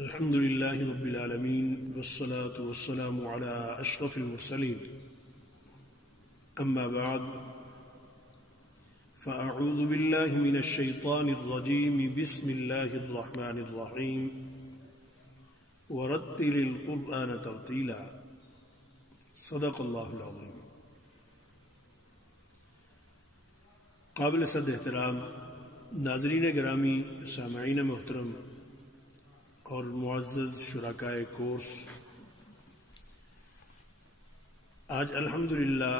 الحمد لله رب العالمين والصلاة والسلام على أشرف المرسلين أما بعد فأعوذ بالله من الشيطان الرجيم بسم الله الرحمن الرحيم ورتل القرآن ترتيلا صدق الله العظيم. قابل صد احترام ناظرین گرامی، سامعین محترم اور معزز شرکائے کورس، آج الحمدللہ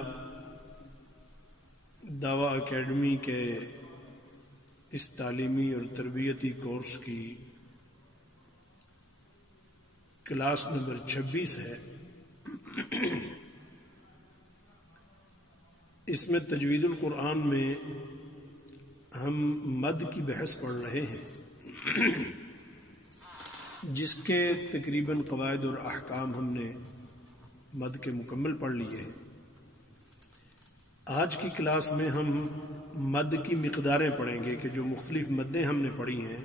دعویٰ اکیڈمی کے اس تعلیمی اور تربیتی کورس کی کلاس نمبر 26 ہے۔ اس میں تجوید القرآن میں ہم مد کی بحث پڑھ رہے ہیں، جس کے تقریباً قواعد اور احکام ہم نے مد کے مکمل پڑھ لیے ہیں۔ آج کی کلاس میں ہم مد کی مقداریں پڑھیں گے کہ جو مختلف مدیں ہم نے پڑھی ہیں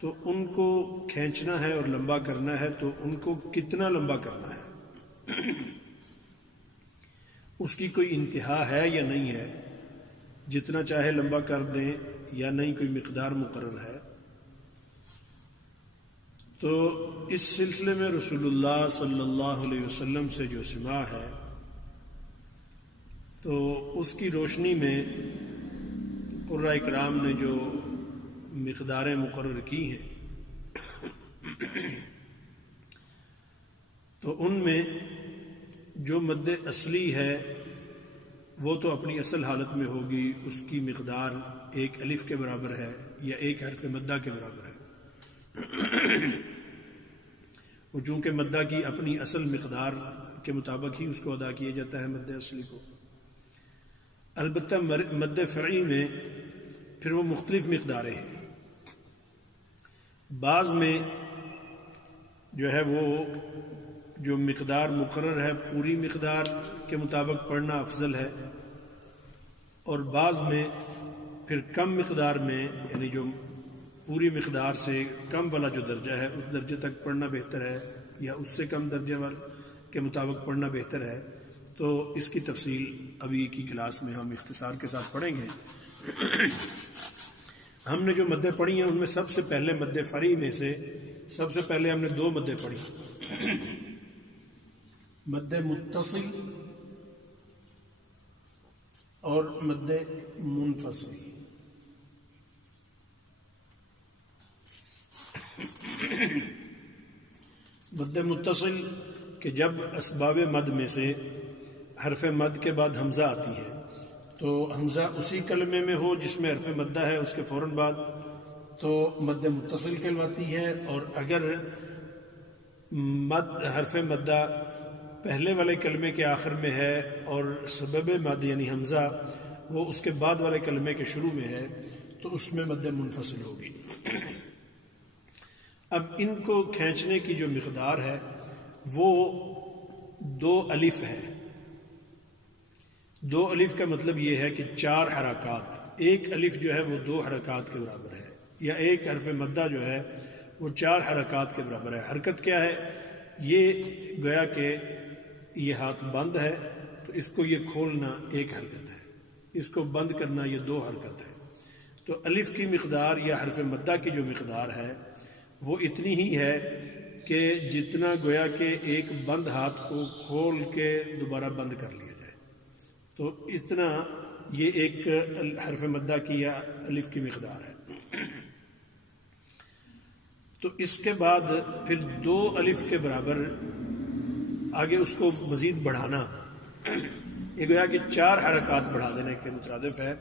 تو ان کو کھینچنا ہے اور لمبا کرنا ہے، تو ان کو کتنا لمبا کرنا ہے، اس کی کوئی انتہا ہے یا نہیں ہے، جتنا چاہے لمبا کر دیں یا نہیں، کوئی مقدار مقرر ہے۔ تو اس سلسلے میں رسول اللہ صلی اللہ علیہ وسلم سے جو سماع ہے تو اس کی روشنی میں قرآن کرام نے جو مقداریں مقرر کی ہیں تو ان میں جو مد اصلی ہے وہ تو اپنی اصل حالت میں ہوگی، اس کی مقدار ایک الف کے برابر ہے یا ایک حرف مدہ کے برابر ہے۔ وہ چونکہ مدہ کی اپنی اصل مقدار کے مطابق ہی اس کو ادا کیا جاتا ہے مد اصلی کو۔ البتہ مد فرعی میں پھر وہ مختلف مقداریں ہیں۔ بعض میں جو ہے وہ جو مقدار مقرر ہے پوری مقدار کے مطابق پڑھنا افضل ہے، اور بعض میں پھر کم مقدار میں، یعنی جو پوری مقدار سے کم والا جو درجہ ہے اس درجے تک پڑھنا بہتر ہے، یا اس سے کم درجے کے مطابق پڑھنا بہتر ہے۔ تو اس کی تفصیل ابھی کی کلاس میں ہم اختصار کے ساتھ پڑھیں گے۔ ہم نے جو مدیں پڑھی ہیں ان میں سب سے پہلے مد فرعی میں سے سب سے پہلے ہم نے دو مدیں پڑھی، مد متصل اور مد منفصل۔ مد متصل کہ جب اسباب مد میں سے حرف مد کے بعد حمزہ آتی ہے تو حمزہ اسی کلمے میں ہو جس میں حرف مدہ ہے، اس کے فوراً بعد تو مد متصل کہلواتی ہے، اور اگر حرف مدہ پہلے والے کلمے کے آخر میں ہے اور سبب مد یعنی حمزہ وہ اس کے بعد والے کلمے کے شروع میں ہے تو اس میں مد منفصل ہوگی۔ اب ان کو کھینچنے کی جو مقدار ہے وہ 2 الف ہے۔ 2 الف کا مطلب یہ ہے کہ 4 حرکات، ایک الف جو ہے وہ 2 حرکات کے برابر ہے، یا ایک حرف مدہ جو ہے وہ 4 حرکات کے برابر ہے۔ حرکت کیا ہے؟ یہ گویا کہ یہ ہاتھ بند ہے تو اس کو یہ کھولنا ایک حرکت ہے، اس کو بند کرنا یہ 2 حرکت ہے۔ تو الف کی مقدار یا حرف مدہ کی جو مقدار ہے وہ اتنی ہی ہے کہ جتنا گویا کہ ایک بند ہاتھ کو کھول کے دوبارہ بند کر لیا جائے، تو اتنا یہ ایک حرف مدہ کی یا الف کی مقدار ہے۔ تو اس کے بعد پھر 2 الف کے برابر آگے اس کو مزید بڑھانا، یہ گویا کہ 4 حرکات بڑھا دینے کے مترادف ہے۔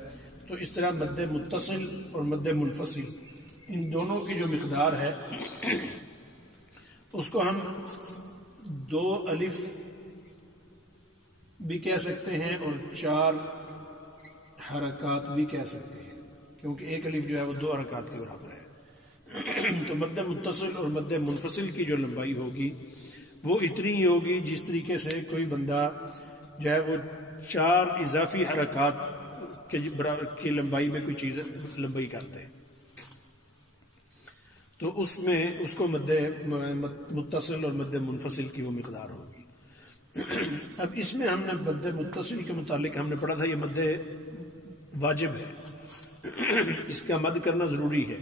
تو اس طرح مد متصل اور مد منفصل ان دونوں کی جو مقدار ہے اس کو ہم 2 الف بھی کہہ سکتے ہیں اور 4 حرکات بھی کہہ سکتے ہیں، کیونکہ ایک الف جو ہے وہ 2 حرکات کے برابر ہے۔ تو مد متصل اور مد منفصل کی جو لمبائی ہوگی وہ اتنی ہی ہوگی جس طریقے سے کوئی بندہ جو ہے وہ 4 اضافی حرکات کی لمبائی میں کوئی چیز لمبائی کرتے ہیں۔ تو اس میں اس کو مد متصل اور مد منفصل کی وہ مقدار ہوگی۔ اب اس میں ہم نے مد متصل کے متعلق ہم نے پڑھا تھا یہ مد واجب ہے، اس کا مد کرنا ضروری ہے،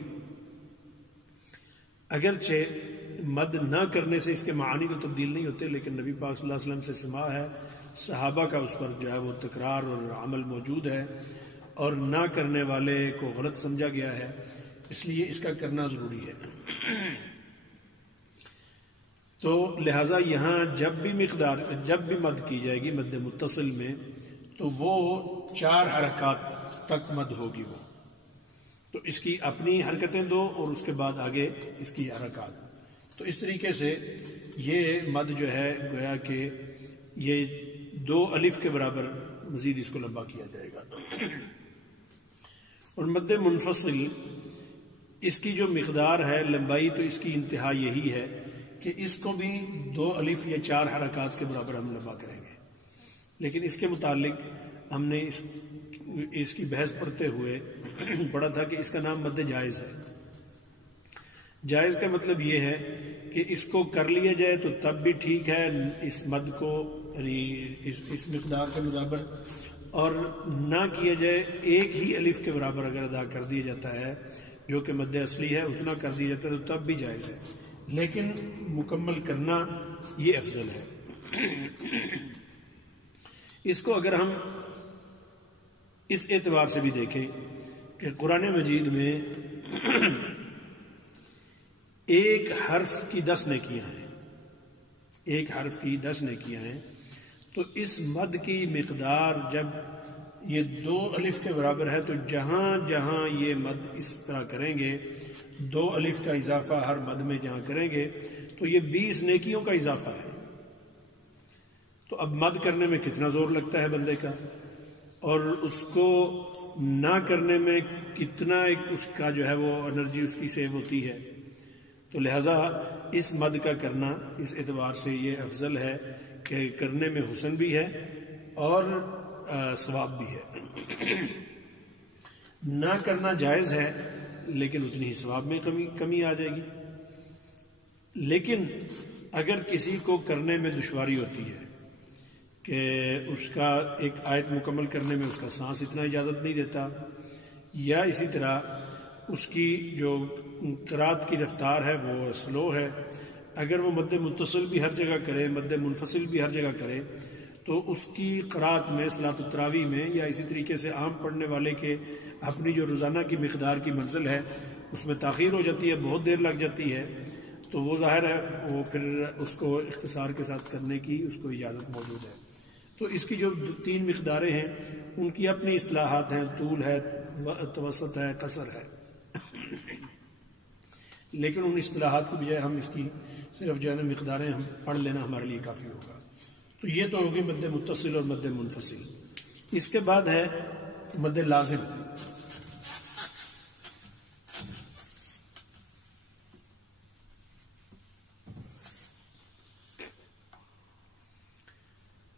اگرچہ مد نہ کرنے سے اس کے معانی تو تبدیل نہیں ہوتے، لیکن نبی پاک صلی اللہ علیہ وسلم سے سماع ہے، صحابہ کا اس پر جو ہے وہ تکرار اور عمل موجود ہے، اور نہ کرنے والے کو غلط سمجھا گیا ہے، اس لیے اس کا کرنا ضروری ہے۔ تو لہٰذا یہاں جب بھی مد کی جائے گی مد متصل میں تو وہ 4 حرکات تک مد ہوگی، وہ تو اس کی اپنی حرکتیں 2 اور اس کے بعد آگے اس کی حرکات، تو اس طریقے سے یہ مد جو ہے گویا کہ یہ 2 الف کے برابر مزید اس کو لمبا کیا جائے گا۔ اور مد منفصل اس کی جو مقدار ہے لمبائی، تو اس کی انتہا یہی ہے کہ اس کو بھی 2 الف یا 4 حرکات کے برابر ہم لمبا کریں گے، لیکن اس کے متعلق ہم نے اس کی بحث پڑھتے ہوئے پڑھا تھا کہ اس کا نام مد جائز ہے۔ جائز کا مطلب یہ ہے کہ اس کو کر لیا جائے تو تب بھی ٹھیک ہے اس مد کو یعنی اس مقدار کے برابر، اور نہ کیا جائے ایک ہی الف کے برابر اگر ادا کر دیا جاتا ہے جو کہ مد اصلی ہے اتنا کر دیا جاتا ہے تو تب بھی جائز ہے، لیکن مکمل کرنا یہ افضل ہے۔ اس کو اگر ہم اس اعتبار سے بھی دیکھیں کہ قرآن مجید میں ایک حرف کی 10 نیکیاں ہیں، ایک حرف کی 10 نیکیاں ہیں، تو اس مد کی مقدار جب یہ 2 الف کے برابر ہے تو جہاں جہاں یہ مد اس طرح کریں گے 2 الف کا اضافہ ہر مد میں جہاں کریں گے تو یہ 20 نیکیوں کا اضافہ ہے۔ تو اب مد کرنے میں کتنا زور لگتا ہے بندے کا، اور اس کو نہ کرنے میں کتنا اس کا جو ہے وہ انرجی اس کی سیو ہوتی ہے، تو لہذا اس مد کا کرنا اس اعتبار سے یہ افضل ہے کہ کرنے میں حسن بھی ہے اور ثواب بھی ہے۔ نہ کرنا جائز ہے لیکن اتنی ہی ثواب میں کمی آ جائے گی، لیکن اگر کسی کو کرنے میں دشواری ہوتی ہے کہ اس کا ایک آیت مکمل کرنے میں اس کا سانس اتنا اجازت نہیں دیتا، یا اسی طرح اس کی جو قرات کی رفتار ہے وہ سلو ہے، اگر وہ مد متصل بھی ہر جگہ کرے مد منفصل بھی ہر جگہ کرے تو اس کی قرات میں صلاۃ التراویح میں یا اسی طریقے سے عام پڑھنے والے کے اپنی جو روزانہ کی مقدار کی منزل ہے اس میں تاخیر ہو جاتی ہے، بہت دیر لگ جاتی ہے، تو وہ ظاہر ہے وہ پھر اس کو اختصار کے ساتھ کرنے کی اس کو اجازت موجود ہے۔ تو اس کی جو 3 مقداریں ہیں ان کی اپنی اصطلاحات ہیں، طول ہے، توسط ہے، قصر ہے، لیکن ان اصطلاحات کی بجائے ہم اس کی صرف جو ہے مقداریں ہم پڑھ لینا ہمارے لیے کافی ہوگا۔ تو یہ تو ہوگی مد متصل اور مد منفصل۔ اس کے بعد ہے مد لازم۔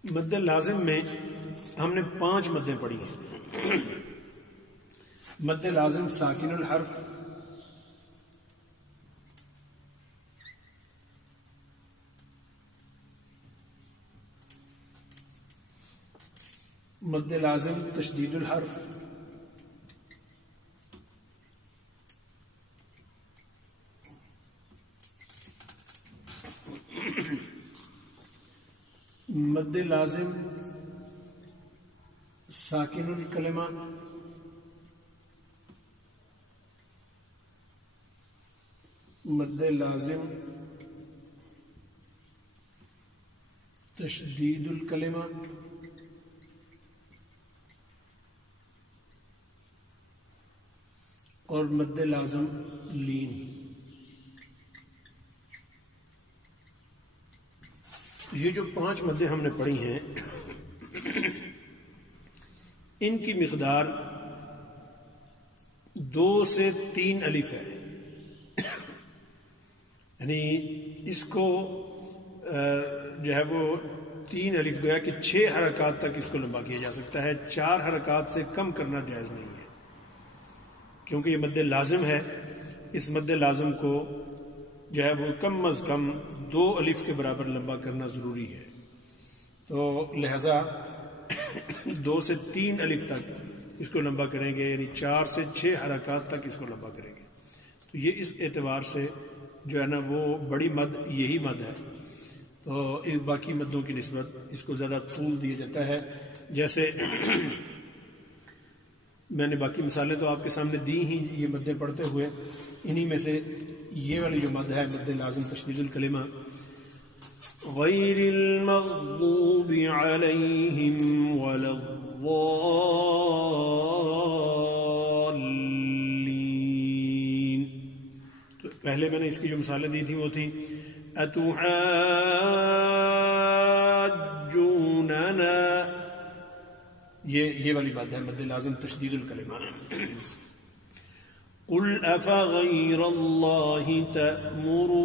مد لازم میں ہم نے 5 مدیں پڑھی ہیں۔ مد لازم ساکن الحرف، مد لازم تشدید الحرف، مد لازم ساکن الکلمہ، مد لازم تشدید الکلمہ، اور مد لازم لین۔ یہ جو 5 مدیں ہم نے پڑھی ہیں ان کی مقدار 2 سے 3 الف ہے، یعنی اس کو جو ہے وہ 3 الف گویا کہ 6 حرکات تک اس کو لمبا کیا جا سکتا ہے، 4 حرکات سے کم کرنا جائز نہیں ہے، کیونکہ یہ مد لازم ہے اس مد لازم کو جو ہے وہ کم از کم 2 الف کے برابر لمبا کرنا ضروری ہے. تو لہذا 2 سے 3 الف تک اس کو لمبا کریں گے، یعنی 4 سے 6 حرکات تک اس کو لمبا کریں گے. تو یہ اس اعتبار سے جو ہے نا وہ بڑی مد یہی مد ہے. تو اس باقی مدوں کی نسبت اس کو زیادہ طول دیا جاتا ہے. جیسے میں نے باقی مثالیں تو آپ کے سامنے دی ہی یہ مدیں پڑھتے ہوئے، انہی میں سے یہ والی جو مد ہے مد لازم تشدید الکلمہ، غیر المغضوب علیہم ولا الضالین. تو پہلے میں نے اس کی جو مثالیں دی تھیں وہ تھی اتحاجوننا، یہ والی بات ہے مد لازم تشدید الکلمہ. قل افغیر اللہ تأمرونی،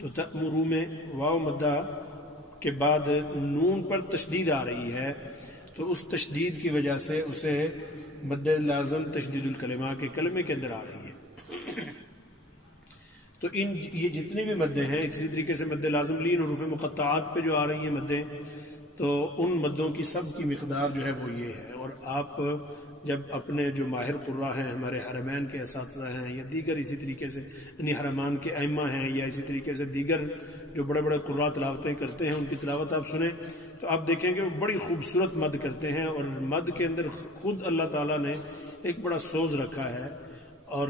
تو تأمرو میں واو مدہ کے بعد نون پر تشدید آ رہی ہے، تو اس تشدید کی وجہ سے اسے مد لازم تشدید الکلمہ کے کلمے کے اندر آ رہی ہے. تو یہ جتنے بھی مدیں ہیں اسی طریقے سے مد لازم لین حروف مقطعات پہ جو آ رہی ہیں مدیں، تو ان مدوں کی سب کی مقدار جو ہے وہ یہ ہے. اور آپ جب اپنے جو ماہر قراء ہیں، ہمارے حرمین کے اساتذہ ہیں یا دیگر اسی طریقے سے یعنی حرمان کے ائمہ ہیں یا اسی طریقے سے دیگر جو بڑے بڑے قراء تلاوتیں کرتے ہیں، ان کی تلاوت آپ سنیں تو آپ دیکھیں کہ وہ بڑی خوبصورت مد کرتے ہیں. اور مد کے اندر خود اللہ تعالیٰ نے ایک بڑا سوز رکھا ہے. اور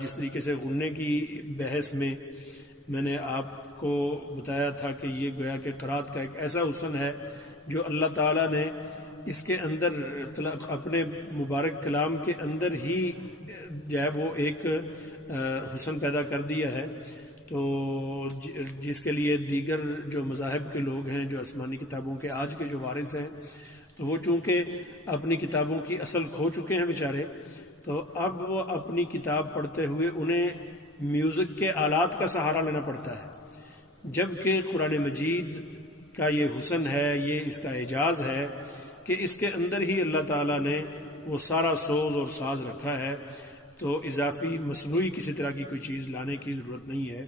جس طریقے سے غننے کی بحث میں نے آپ کو بتایا تھا کہ یہ گویا کہ قرات کا ایک ایسا حسن ہے جو اللہ تعالیٰ نے اس کے اندر اپنے مبارک کلام کے اندر ہی جو ہے وہ ایک حسن پیدا کر دیا ہے. تو جس کے لیے دیگر جو مذاہب کے لوگ ہیں جو آسمانی کتابوں کے آج کے جو وارث ہیں، تو وہ چونکہ اپنی کتابوں کی اصل کھو چکے ہیں بیچارے، تو اب وہ اپنی کتاب پڑھتے ہوئے انہیں میوزک کے آلات کا سہارا لینا پڑتا ہے، جبکہ قرآن مجید کا یہ حسن ہے، یہ اس کا اعجاز ہے کہ اس کے اندر ہی اللہ تعالیٰ نے وہ سارا سوز اور ساز رکھا ہے. تو اضافی مصنوعی کسی طرح کی کوئی چیز لانے کی ضرورت نہیں ہے.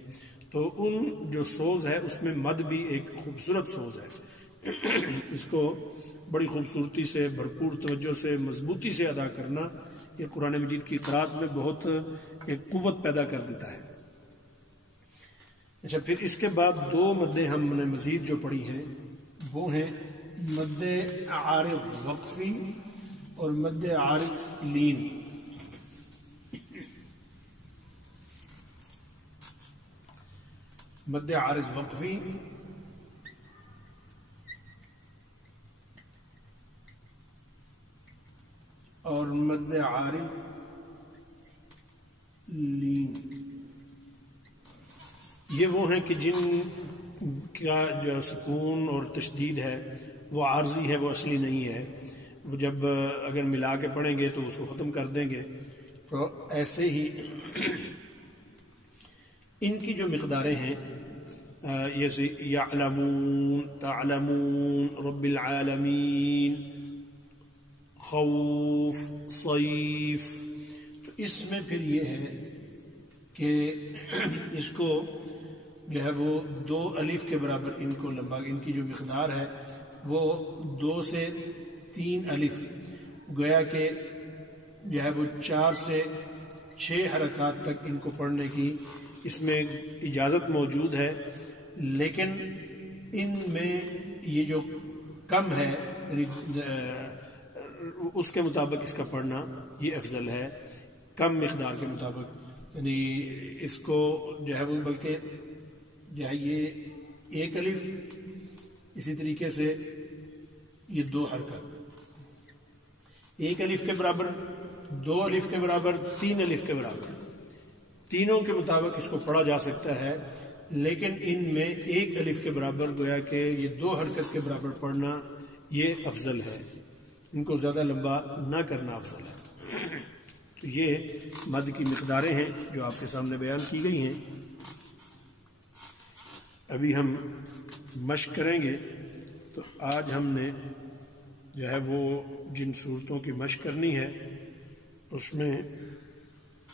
تو ان جو سوز ہے اس میں مد بھی ایک خوبصورت سوز ہے. اس کو بڑی خوبصورتی سے، بھرپور توجہ سے، مضبوطی سے ادا کرنا یہ قرآن مجید کی قرات میں بہت ایک قوت پیدا کر دیتا ہے. اچھا، پھر اس کے بعد 2 مدیں ہم نے مزید جو پڑھی ہیں وہ ہیں مد عارض وقفی اور مد عارض لین. مد عارض وقفی اور مد عارض لین یہ وہ ہیں کہ جن کا جو سکون اور تشدید ہے وہ عارضی ہے، وہ اصلی نہیں ہے. وہ جب اگر ملا کے پڑھیں گے تو اس کو ختم کر دیں گے. تو ایسے ہی ان کی جو مقداریں ہیں جیسے یعلمون، تعلمون، رب العالمین، خوف، صیف، تو اس میں پھر یہ ہے کہ اس کو جو ہے وہ 2 الف کے برابر ان کو لمبا، ان کی جو مقدار ہے وہ 2 سے 3 الف، گویا کہ جو ہے وہ 4 سے 6 حرکات تک ان کو پڑھنے کی اس میں اجازت موجود ہے. لیکن ان میں یہ جو کم ہے اس کے مطابق اس کا پڑھنا یہ افضل ہے، کم مقدار کے مطابق. یعنی اس کو جو ہے وہ بلکہ جو ہے یہ 1 الف، اسی طریقے سے یہ 2 حرکات 1 الف کے برابر، 2 الف کے برابر، 3 الف کے برابر، تینوں کے مطابق اس کو پڑھا جا سکتا ہے. لیکن ان میں 1 الف کے برابر گویا کہ یہ 2 حرکت کے برابر پڑھنا یہ افضل ہے، ان کو زیادہ لمبا نہ کرنا افضل ہے. تو یہ مد کی مقداریں ہیں جو آپ کے سامنے بیان کی گئی ہیں. ابھی ہم مشق کریں گے. تو آج ہم نے جو ہے وہ جن صورتوں کی مشق کرنی ہے اس میں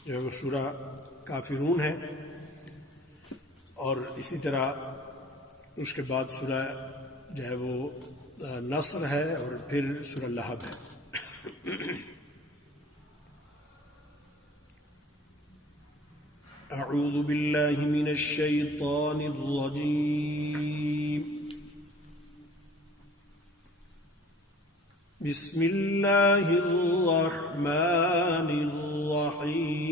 جو ہے وہ سورہ کافرون ہے، اور اسی طرح اس کے بعد سورہ جو ہے وہ نصر ہے، اور پھر سورہ لہب ہے۔ اعوذ باللہ من الشیطان الرجیم، بسم اللہ الرحمن الرحیم،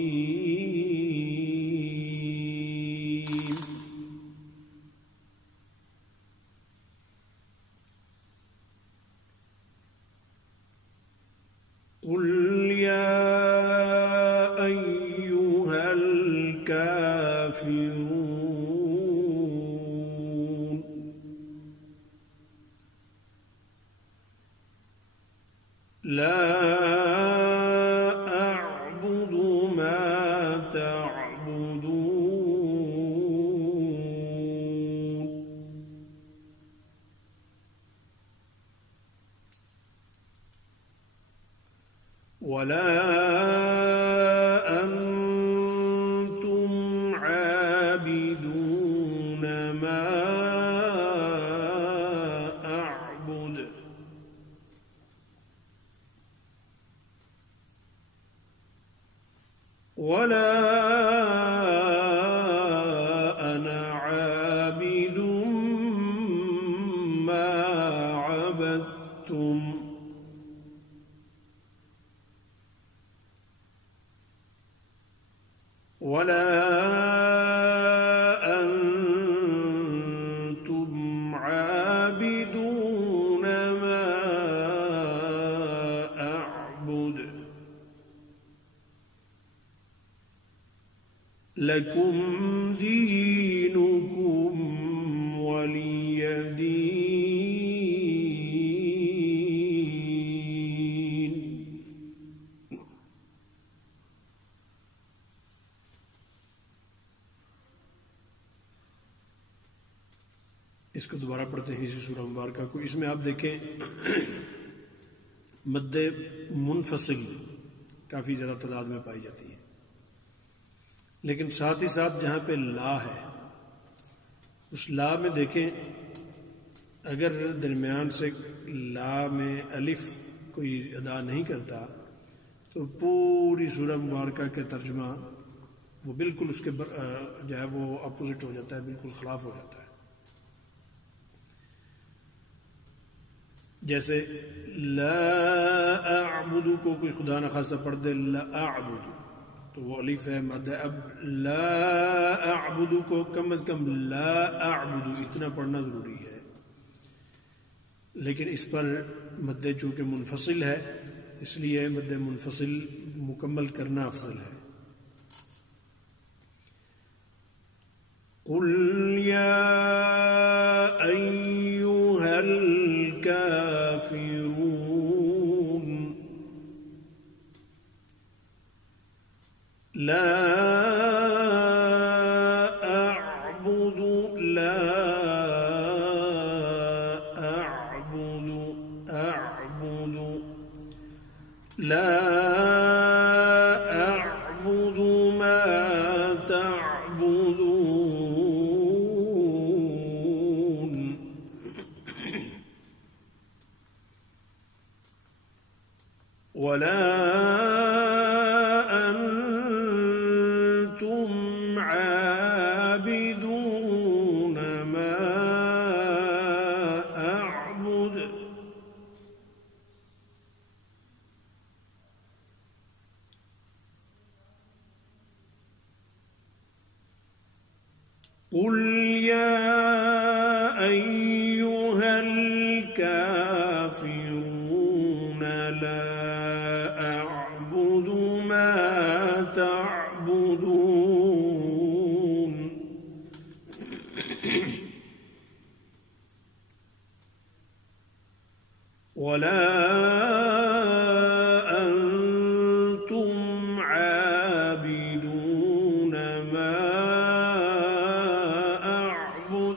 قل یا ایہا الکافرون لا اعبد ما تعبدون ولا أنتم عابدون ما أعبد ولا أنا عابد ما عبدتم ولا أنتم عابدون ما أعبد لكم دينكم ولي دين۔ اس کو دوبارہ پڑھتے ہیں اسی سورہ مبارکہ کو۔ اس میں آپ دیکھیں مد منفصل کافی زیادہ تعداد میں پائی جاتی ہے، لیکن ساتھ ہی ساتھ جہاں پہ لا ہے اس لا میں دیکھیں اگر درمیان سے لا میں الف کوئی ادا نہیں کرتا تو پوری سورہ مبارکہ کا ترجمہ وہ بالکل اس کے جو ہے وہ اپوزٹ ہو جاتا ہے، بالکل خلاف ہو جاتا ہے۔ جیسے لا اعبد کو کوئی خدا نخواستہ پڑھ دے لا اعبد تو وہ الف ہے مد، اب لا اعبد کو کم از کم لا اعبد اتنا پڑھنا ضروری ہے، لیکن اس پر مد چونکہ منفصل ہے اس لیے مد منفصل مکمل کرنا افضل ہے۔ قل یا ایہا الکافرون لا أعبد ما تعبدون ولا أنتم عابدون ما أعبد قل يا أيها الكافرون لا أعبد ما تعبدون ولا أنتم عابدون ما أعبد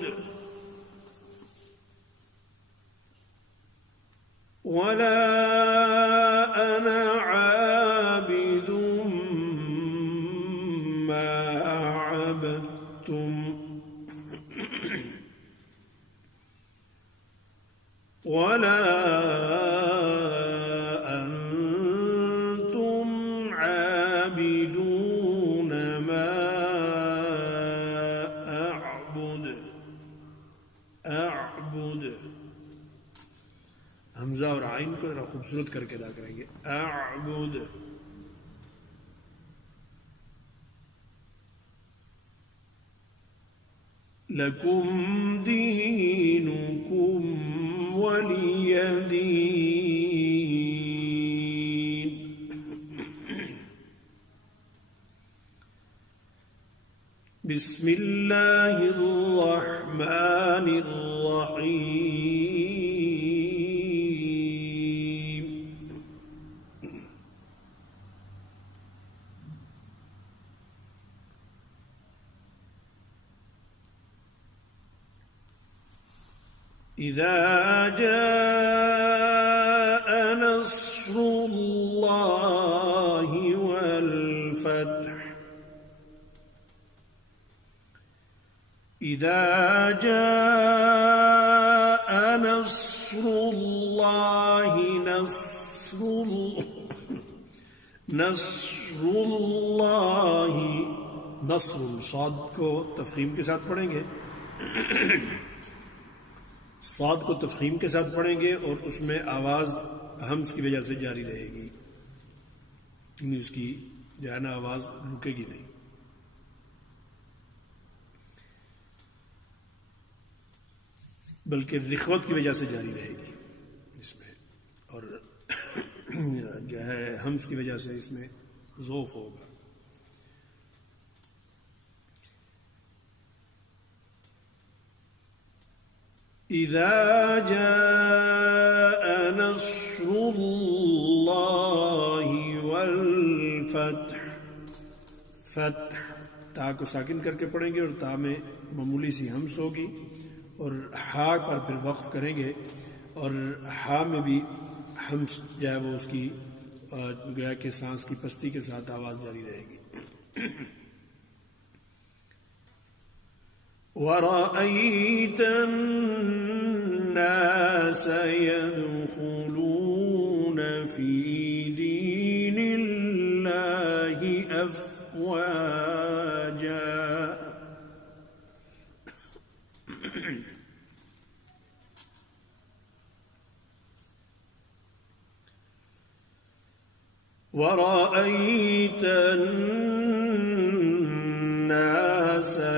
ولا أنتم عابدون ما أعبد حمزہ اور عین کو ذرا خوبصورت کر کے ادا کریں گے. اعبد لکم دینکم ولی دین. بسم اللہ الرحمن الرحیم. إذا جاء نصر الله والفتح. إذا جاء نصر الله نصر الله نصر صاد کو تفخیم کے ساتھ پڑھیں گے، صاد کو تفخیم کے ساتھ پڑھیں گے اور اس میں آواز ہمز کی وجہ سے جاری رہے گی، یعنی اس کی جو ہے نا آواز رکے گی نہیں. بلکہ رخوت کی وجہ سے جاری رہے گی اس میں، اور جو ہے ہمز کی وجہ سے اس میں ذوف ہوگا. اذا جاء نصر اللہ والفتح. فتح تا کو ساکن کر کے پڑھیں گے اور تا میں معمولی سی ہمس ہوگی، اور ہا پر پھر وقف کریں گے، اور ہا میں بھی ہمس جو ہے وہ اس کی گویا کہ سانس کی پستی کے ساتھ آواز جاری رہے گی. وَرَأَيْتَ النَّاسَ يَدْخُلُونَ فِي دِينِ اللَّهِ أَفْوَاجًا. وَرَأَيْتَ النَّاسَ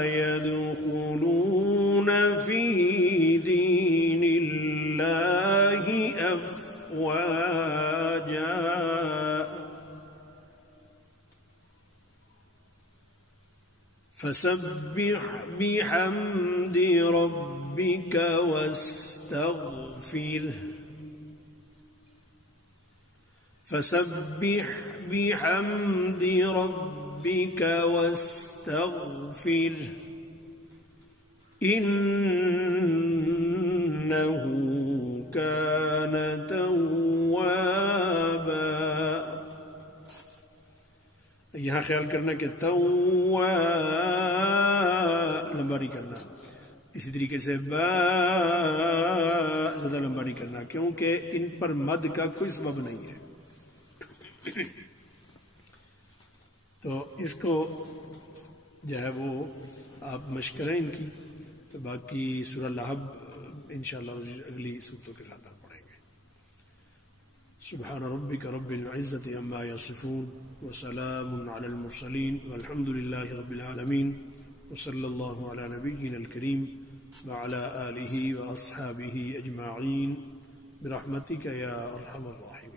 يَدْخُلُونَ فِي دِينِ اللَّهِ أَفْوَاجًا. فَسَبِّحْ بِحَمْدِ رَبِّكَ وَاسْتَغْفِرْهُ. فَسَبِّحْ بِحَمْدِ رَبِّكَ وَاسْتَغْفِرْهُ إِنَّهُ كَانَ تَوَّابًا. یہاں خیال کرنا کہ لمبا نہیں کرنا، اسی طریقے سے با زیادہ لمبا نہیں کرنا، کیونکہ ان پر مد کا کوئی سبب نہیں ہے. تو اس کو جو ہے وہ آپ مشق کریں ان کی. تو باقی سورہ لہب انشاءاللہ اگلی صورتوں کے ساتھ آپ پڑھیں گے. سبحان ربک رب العزت عما یصفون وسلام علی المرسلین والحمد للہ رب العالمین وصلی اللہ علی نبینا الکریم وعلی آلہ واصحابہ اجمعین برحمتک یا ارحم الراحمین.